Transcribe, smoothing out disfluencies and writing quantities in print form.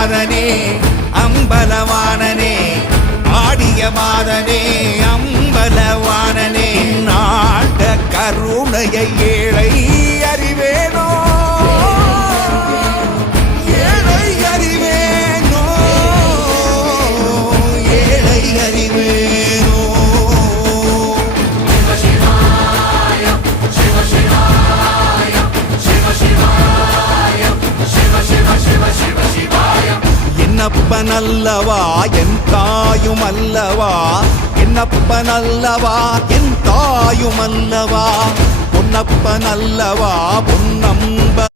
மாதனே அம்பலவானனே ஆடிய மாதனே அம்பலவானனே நாட கருணையை ஏழை அறிவேனோ ஏழை அறிவேனோ ஏழை அறிவேனோ என்னப்பனல்லவா என் தாயும் அல்லவா என்னப்பனல்லவா என் தாயும் அல்லவா பொன்னப்பனல்லவா பொன்னம்பலவானனே